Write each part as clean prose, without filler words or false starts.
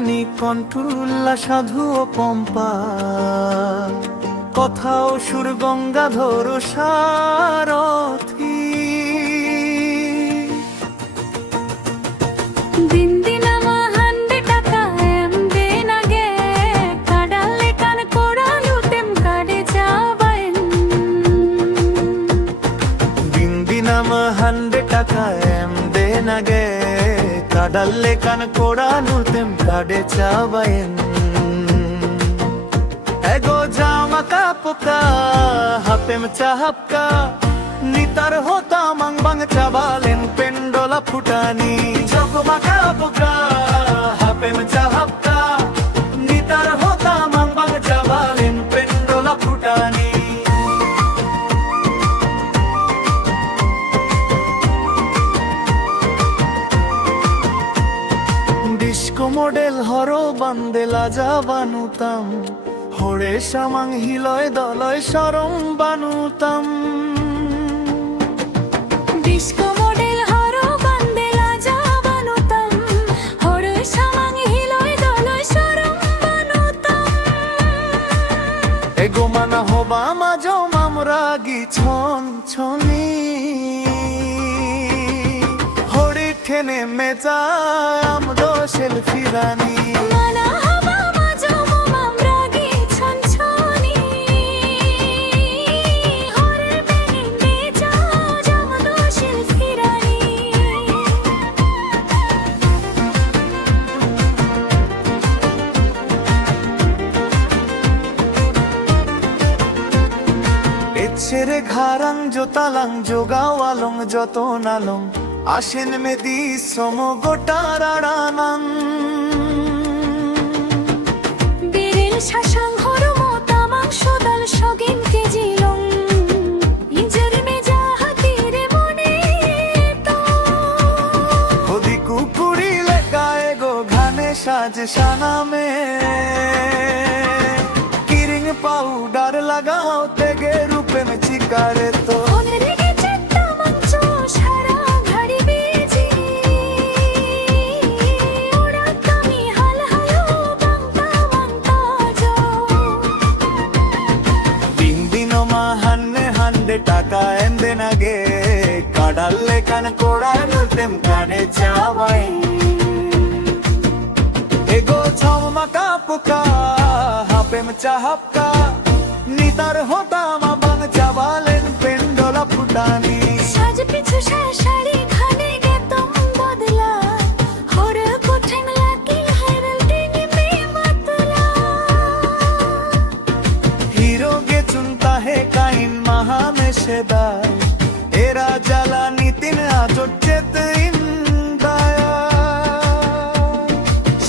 রানী কণ্ঠুল্লা সাধু ও পম্পা, কথা ও সুর গঙ্গাধর সারথী। দিন দিন আমার হান্ডে টাকা এম দে না গে, কাডালে কান কোড়ালু তেম কাডে যাবাইন। দিন দিন আমার হান্ডে টাকা এম দে না গে, কাডালে কান কোড়ালু তেম কাডে যাবাইন। এগো জামা কাপকা হাপেম চাহাপকা, নিতার হতা মাংবাং চাবালেন পেন্ডোলা ফুটানি। জগমা কাপকা হাপেম চাহাপকা, নিতার হতা মাংবাং চাবালেন পেন্ডোলা ফুটানি। ডিস্কো মডেল হরো বান্দেলা যা বানুতাম, হরে সামাং হিলয় দলয় সরম বানুতাম। ডিস্কো মডেল হরো বান্দেলা যা বানুতাম, হরে সামাং হিলয় দলয় সরম বানুতাম। এগো মানা হবা মাঝো মামরা গি ছন ছনি, হরি ঠেনে মেজা আমদো সেলফি রানী। মানা হবা মাঝো মামরা গি ছনছনি, হরে বেগে মেজা জামদো শিল্পী রানী। ছেড়ে ঘারাং জোতালাং যোগাও আলং যত নালং, আসেন মেদি সম গোটার আড়ানাং। বিরিল শাসাং হরমো তামাং সদাল সগিন কেজিলং, ইজের মেজা হাতিরে মনে তো। হদি কুকুরি লেগায় গো ঘানে সাজ সানামে, কিরিং পাউডার লাগাও তেগে রূপে মে চিকারে তো। মনে রেখেছে তামাং চো সারা ঘড়ি বেজি, ওরা কামি হাল হালো বাংতা বাংতা জো। দিন দিন মা হান্নে হান্ডে টাকা এন্দে নাগে, কাডালে কান কোড়ায় মুতেম কানে চাবাই। এগো ছমা কাপুকা হাপেম চাহাপকা, নিতার হতা মা বাং চাবালেন পেন্ডোলা ফুটানি। সাজ পিছু শাড়ি খানে গে তুম বদলা, হরে কোঠেং লাকি হাইরাল টিনি মে मतला। হিরো গে চুনতা হে কাইন মহা মে সেদায়, এরা জ্বালা নিতিন আজর চেত ইন্দায়া।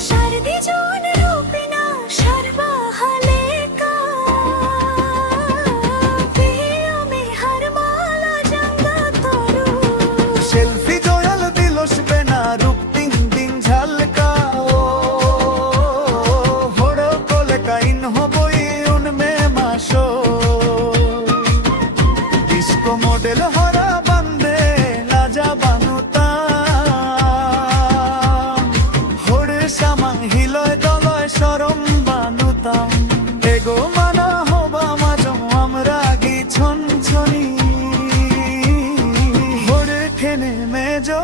শারদি জোন রূপিনা শর্বা হালেকা, পিও মে হর মালা জঙ্গা তরু। সেলফি জয়াল দিলস বেনা রূপ তিন দিন ঝালকা, ও হড়ো কোলে কাইন হবই উনমে মাসো। ডিস্কো মডেল হরা বান্দে লাজা বানুতাম, হড়ে সামাং হিলয় দলয় সরম বানুতাম। এগো মানা হবা মাঝো আমরা গি ছন ছনি, হড়ে ঠেনে মেজো